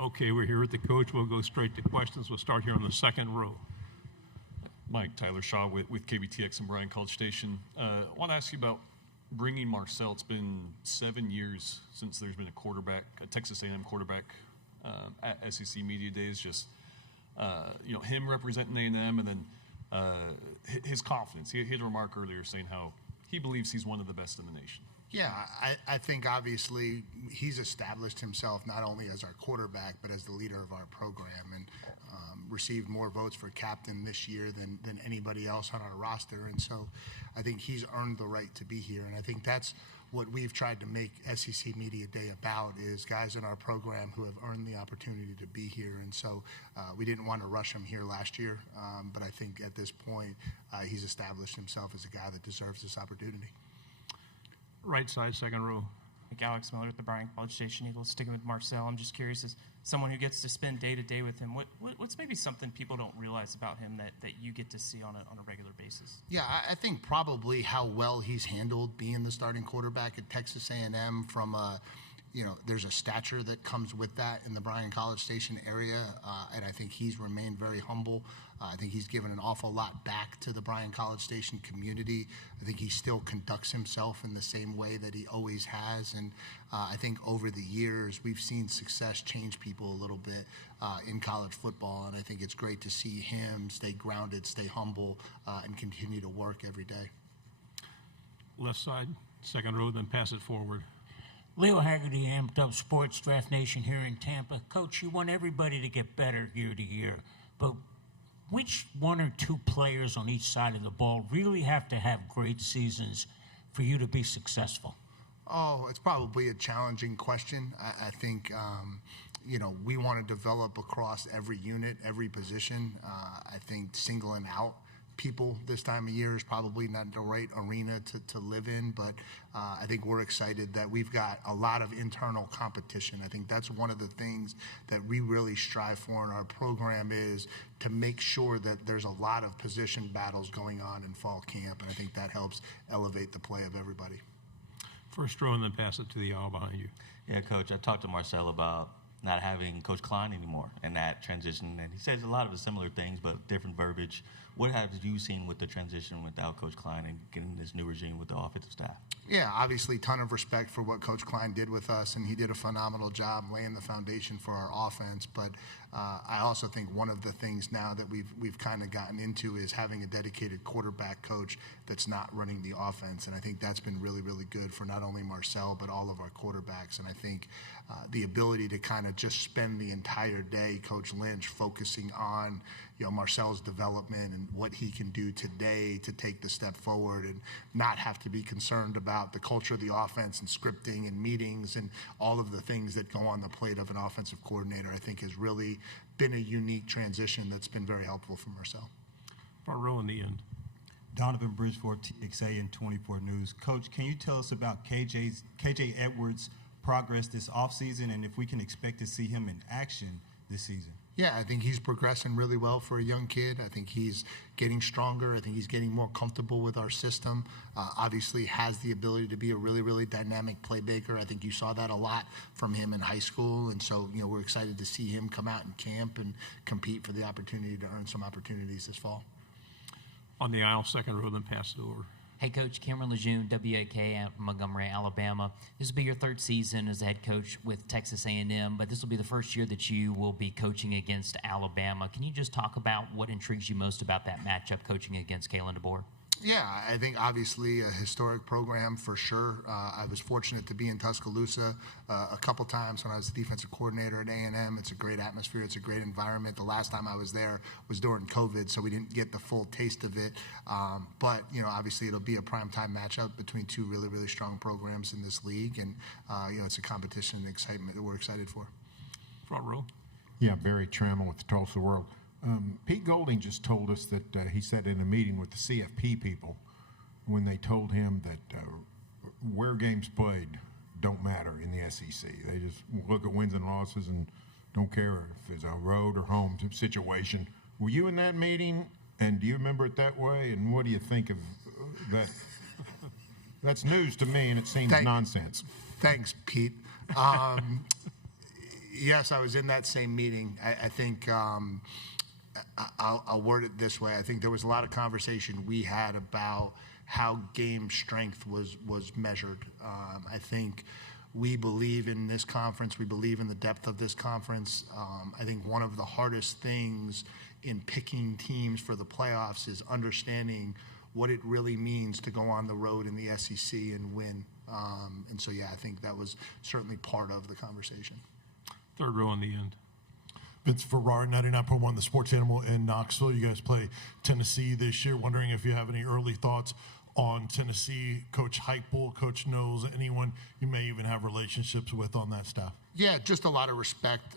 Okay, we're here with the coach. We'll go straight to questions. We'll start here on the second row. Mike, Tyler Shaw with KBTX and Bryan College Station. I want to ask you about bringing Marcel. It's been 7 years since there's been a Texas A&M quarterback at SEC Media Days. Just him representing A&M, and then his confidence. He had a remark earlier saying how he believes he's one of the best in the nation. Yeah, I think obviously he's established himself not only as our quarterback but as the leader of our program, and received more votes for captain this year than anybody else on our roster. And so I think he's earned the right to be here, and I think that's what we've tried to make SEC Media Day about, is guys in our program who have earned the opportunity to be here. And so we didn't want to rush him here last year, but I think at this point he's established himself as a guy that deserves this opportunity. Right side, second row. Alex Miller with the Bryan College Station Eagles. Sticking with Marcel, I'm just curious, as someone who gets to spend day to day with him, what's maybe something people don't realize about him that you get to see on a regular basis? Yeah, I think probably how well he's handled being the starting quarterback at Texas A&M. From there's a stature that comes with that in the Bryan College Station area, and I think he's remained very humble. I think he's given an awful lot back to the Bryan College Station community. I think he still conducts himself in the same way that he always has, and I think over the years we've seen success change people a little bit in college football, and I think it's great to see him stay grounded, stay humble, and continue to work every day. Left side, second row, then pass it forward. Leo Haggerty, Amped Up Sports Draft Nation here in Tampa. Coach, you want everybody to get better year to year, but which one or two players on each side of the ball really have to have great seasons for you to be successful? Oh, it's probably a challenging question. I think, we want to develop across every unit, every position. I think singling out people this time of year is probably not the right arena to live in, but I think we're excited that we've got a lot of internal competition. I think that's one of the things that we really strive for in our program, is to make sure that there's a lot of position battles going on in fall camp, and I think that helps elevate the play of everybody. First row, and then pass it to the aisle behind you. Yeah, Coach, I talked to Marcel about not having Coach Klein anymore and that transition, and he says a lot of the similar things but different verbiage. What have you seen with the transition without Coach Klein and getting this new regime with the offensive staff? Yeah, obviously ton of respect for what Coach Klein did with us, and he did a phenomenal job laying the foundation for our offense. But I also think one of the things now that we've kind of gotten into is having a dedicated quarterback coach that's not running the offense, and I think that's been really, really good for not only Marcel but all of our quarterbacks. And I think the ability to kind of just spend the entire day, Coach Lynch, focusing on Marcel's development and what he can do today to take the step forward, and not have to be concerned about the culture of the offense and scripting and meetings and all of the things that go on the plate of an offensive coordinator, I think has really been a unique transition that's been very helpful for Marcel. Front row in the end. Donovan Bridgeford, TXA and 24 News. Coach, can you tell us about KJ Edwards' progress this offseason, and if we can expect to see him in action this season? Yeah, I think he's progressing really well for a young kid. I think he's getting stronger. I think he's getting more comfortable with our system. Obviously has the ability to be a really, really dynamic playmaker. I think you saw that a lot from him in high school. And so, we're excited to see him come out in camp and compete for the opportunity to earn some opportunities this fall. On the aisle, second row, then pass it over. Hey, Coach, Cameron Lejeune, WAK out of Montgomery, Alabama. This will be your third season as a head coach with Texas A&M, but this will be the first year that you will be coaching against Alabama. Can you just talk about what intrigues you most about that matchup, coaching against Kalen DeBoer? Yeah, I think obviously a historic program for sure. I was fortunate to be in Tuscaloosa a couple times when I was the defensive coordinator at A&M. It's a great atmosphere. It's a great environment. The last time I was there was during COVID, so we didn't get the full taste of it. But, obviously it'll be a primetime matchup between two really, really strong programs in this league. And, it's a competition and excitement that we're excited for. Front row. Yeah, Barry Trammell with the Tulsa World. Pete Golding just told us that he said in a meeting with the CFP people when they told him that where games played don't matter in the SEC. They just look at wins and losses and don't care if it's a road or home situation. Were you in that meeting, and do you remember it that way, and what do you think of that? That's news to me, and it seems nonsense. Thanks, Pete. Yes, I was in that same meeting. I think I'll word it this way. I think there was a lot of conversation we had about how game strength was measured. I think we believe in this conference. We believe in the depth of this conference. I think one of the hardest things in picking teams for the playoffs is understanding what it really means to go on the road in the SEC and win. And so, yeah, I think that was certainly part of the conversation. Third row in the end. Vince Ferrari, 99.1, the sports animal in Knoxville. You guys play Tennessee this year. Wondering if you have any early thoughts on Tennessee, Coach Heupel, Coach Knowles, anyone you may even have relationships with on that staff. Yeah, just a lot of respect,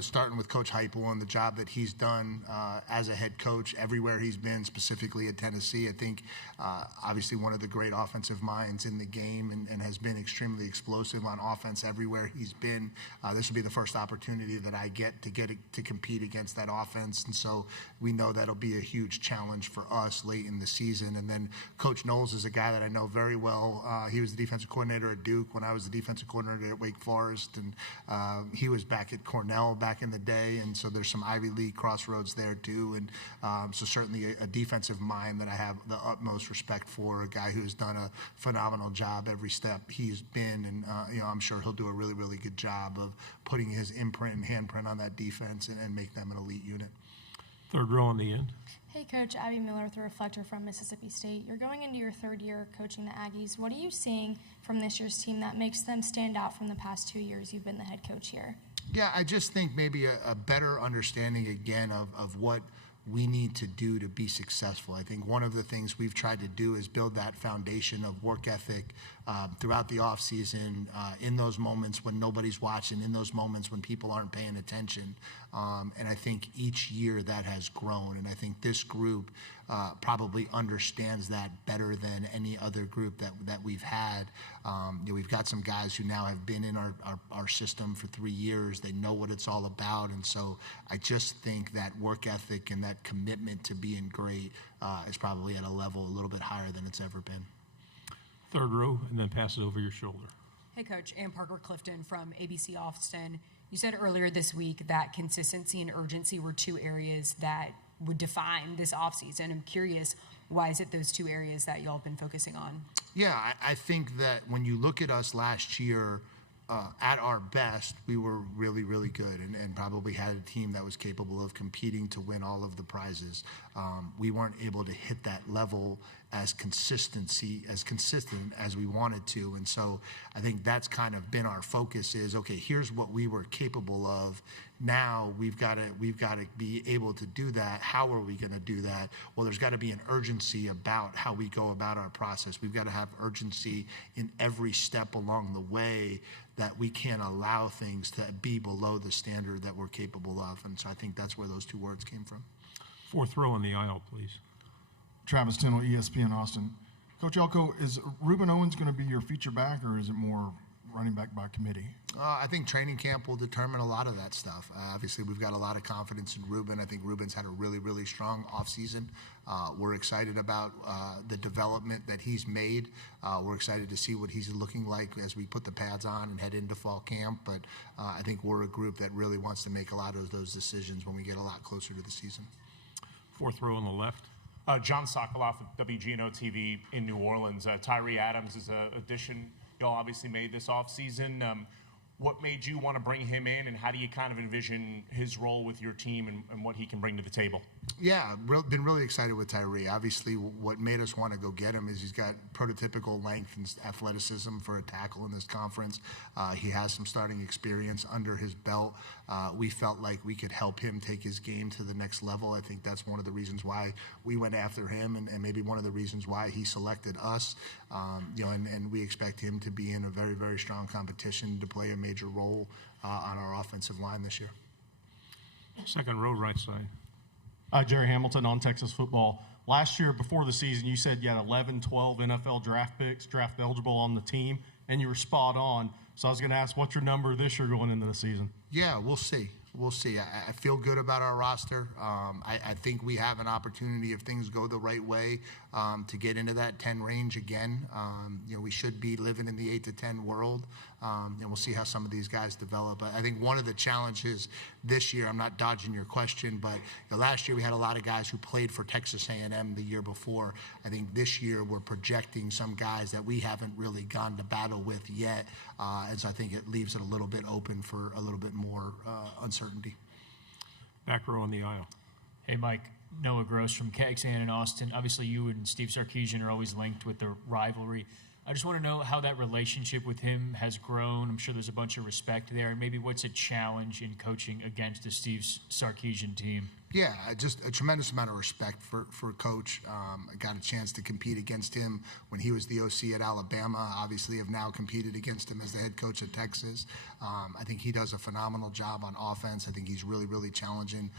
starting with Coach Heupel and the job that he's done as a head coach everywhere he's been, specifically at Tennessee. I think obviously one of the great offensive minds in the game and has been extremely explosive on offense everywhere he's been. This will be the first opportunity that I get to compete against that offense, and so we know that'll be a huge challenge for us late in the season. And then Coach Knowles is a guy that I know very well. He was the defensive coordinator at Duke when I was the defensive coordinator at Wake Forest, and he was back at Cornell back in the day, and so there's some Ivy League crossroads there too. And so certainly a defensive mind that I have the utmost respect for, a guy who's done a phenomenal job every step he's been, and I'm sure he'll do a really, really good job of putting his imprint and handprint on that defense and make them an elite unit. Third row in the end. Hey, Coach. Abby Miller with the Reflector from Mississippi State. You're going into your third year coaching the Aggies. What are you seeing from this year's team that makes them stand out from the past 2 years you've been the head coach here? Yeah, I just think maybe a better understanding again of what we need to do to be successful. I think one of the things we've tried to do is build that foundation of work ethic throughout the offseason, in those moments when nobody's watching, in those moments when people aren't paying attention. And I think each year that has grown. And I think this group probably understands that better than any other group that we've had. We've got some guys who now have been in our system for 3 years. They know what it's all about. And so I just think that work ethic and that commitment to being great is probably at a level a little bit higher than it's ever been. Third row, and then pass it over your shoulder. Hey, Coach. Ann Parker-Clifton from ABC Austin. You said earlier this week that consistency and urgency were two areas that would define this offseason. I'm curious, why is it those two areas that y'all have been focusing on? Yeah, I think that when you look at us last year, at our best, we were really, really good and probably had a team that was capable of competing to win all of the prizes. We weren't able to hit that level as consistent as we wanted to. And so I think that's kind of been our focus is, okay, here's what we were capable of. Now we've got to be able to do that. How are we going to do that? Well, there's got to be an urgency about how we go about our process. We've got to have urgency in every step along the way, that we can't allow things to be below the standard that we're capable of. And so I think that's where those two words came from. Fourth row in the aisle, please. Travis Tindall, ESPN Austin. Coach Elko, is Ruben Owens going to be your feature back, or is it more running back by committee? I think training camp will determine a lot of that stuff. Obviously, we've got a lot of confidence in Ruben. I think Ruben's had a really, really strong offseason. We're excited about the development that he's made. We're excited to see what he's looking like as we put the pads on and head into fall camp. But I think we're a group that really wants to make a lot of those decisions when we get a lot closer to the season. Fourth row on the left. John Sokoloff with WGNO TV in New Orleans. Tyree Adams is an addition y'all obviously made this offseason. What made you want to bring him in, and how do you kind of envision his role with your team and what he can bring to the table? Yeah, been really excited with Tyree. Obviously, what made us want to go get him is he's got prototypical length and athleticism for a tackle in this conference. He has some starting experience under his belt. We felt like we could help him take his game to the next level. I think that's one of the reasons why we went after him, and maybe one of the reasons why he selected us. And we expect him to be in a very, very strong competition to play a major role on our offensive line this year. Second row, right side. Jerry Hamilton on Texas Football. Last year, before the season, you said you had 11, 12 NFL draft picks, draft eligible on the team, and you were spot on. So I was going to ask, what's your number this year going into the season? Yeah, we'll see. We'll see. I feel good about our roster. I think we have an opportunity, if things go the right way, to get into that 10 range again. We should be living in the 8 to 10 world. and we'll see how some of these guys develop. I think one of the challenges this year, I'm not dodging your question, but last year we had a lot of guys who played for Texas A&M the year before. I think this year we're projecting some guys that we haven't really gone to battle with yet, and so I think it leaves it a little bit open for a little bit more uncertainty. Back row on the aisle. Hey, Mike. Noah Gross from KXAN in Austin. Obviously, you and Steve Sarkisian are always linked with the rivalry. I just want to know how that relationship with him has grown. I'm sure there's a bunch of respect there. And maybe what's a challenge in coaching against the Steve Sarkisian team? Yeah, just a tremendous amount of respect for Coach. I got a chance to compete against him when he was the OC at Alabama. Obviously, have now competed against him as the head coach at Texas. I think he does a phenomenal job on offense. I think he's really, really challenging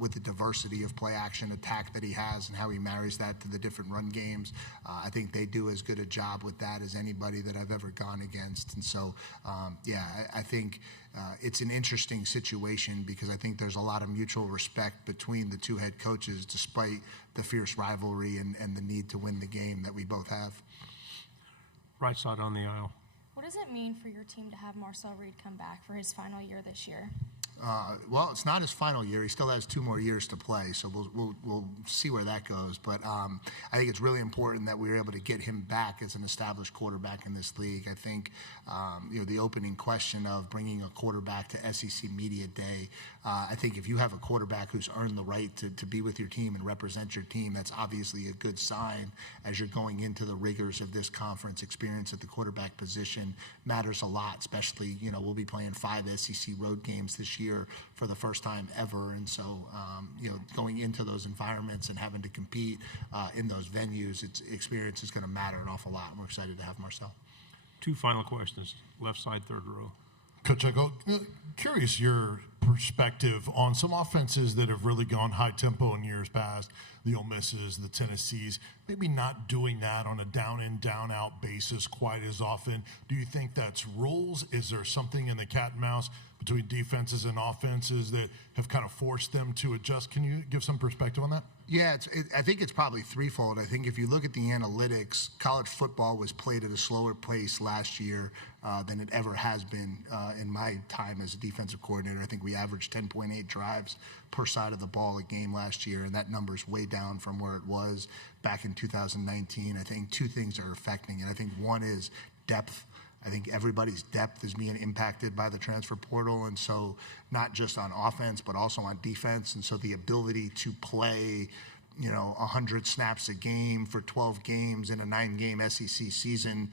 with the diversity of play action attack that he has and how he marries that to the different run games. I think they do as good a job with that as anybody that I've ever gone against. And so, I think it's an interesting situation because I think there's a lot of mutual respect between the two head coaches despite the fierce rivalry and the need to win the game that we both have. Right side on the aisle. What does it mean for your team to have Marcel Reed come back for his final year this year? Well, it's not his final year. He still has 2 more years to play, so we'll see where that goes. But I think it's really important that we were able to get him back as an established quarterback in this league. I think the opening question of bringing a quarterback to SEC Media Day, I think if you have a quarterback who's earned the right to be with your team and represent your team, that's obviously a good sign as you're going into the rigors of this conference. Experience at the quarterback position matters a lot, especially, we'll be playing 5 SEC road games this year for the first time ever, and so going into those environments and having to compete in those venues, its experience is going to matter an awful lot, and we're excited to have Marcel. 2 final questions. Left side, third row. Coach Elko, curious your perspective on some offenses that have really gone high tempo in years past, the Ole Misses, the Tennessees, maybe not doing that on a down in, down out basis quite as often. Do you think that's rules? Is there something in the cat and mouse between defenses and offenses that have kind of forced them to adjust? Can you give some perspective on that? Yeah, I think it's probably threefold. I think if you look at the analytics, college football was played at a slower pace last year than it ever has been in my time as a defensive coordinator. I think we averaged 10.8 drives per side of the ball a game last year, and that number's way down from where it was back in 2019. I think 2 things are affecting it. I think one is depth. I think everybody's depth is being impacted by the transfer portal, and so not just on offense, but also on defense. And so the ability to play, 100 snaps a game for 12 games in a 9-game SEC season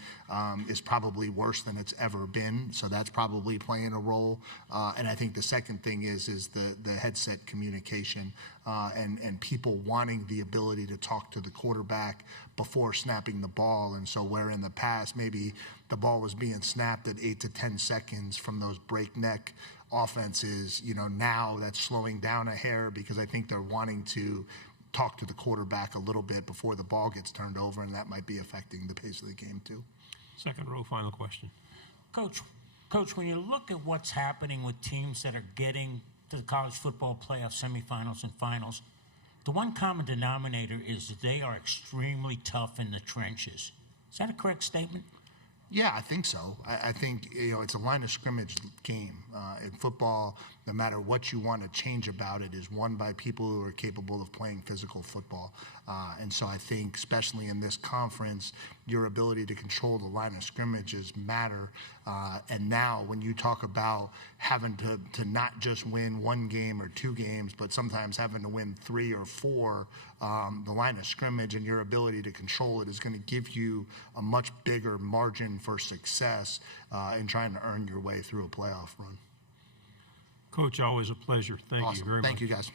is probably worse than it's ever been. So that's probably playing a role. And I think the second thing is the headset communication and people wanting the ability to talk to the quarterback before snapping the ball. And so where in the past maybe the ball was being snapped at 8 to 10 seconds from those breakneck offenses, now that's slowing down a hair because I think they're wanting to talk to the quarterback a little bit before the ball gets turned over, and that might be affecting the pace of the game too. Second row, final question. Coach, when you look at what's happening with teams that are getting to the college football playoff semifinals and finals, the one common denominator is that they are extremely tough in the trenches. Is that a correct statement? Yeah, I think so. I think it's a line of scrimmage game. In football, no matter what you want to change about it, is won by people who are capable of playing physical football. And so I think, especially in this conference, your ability to control the line of scrimmages matter. And now when you talk about having to not just win 1 game or 2 games, but sometimes having to win 3 or 4, the line of scrimmage and your ability to control it is going to give you a much bigger margin for success in trying to earn your way through a playoff run. Coach, always a pleasure. Thank you very much. Thank you, guys.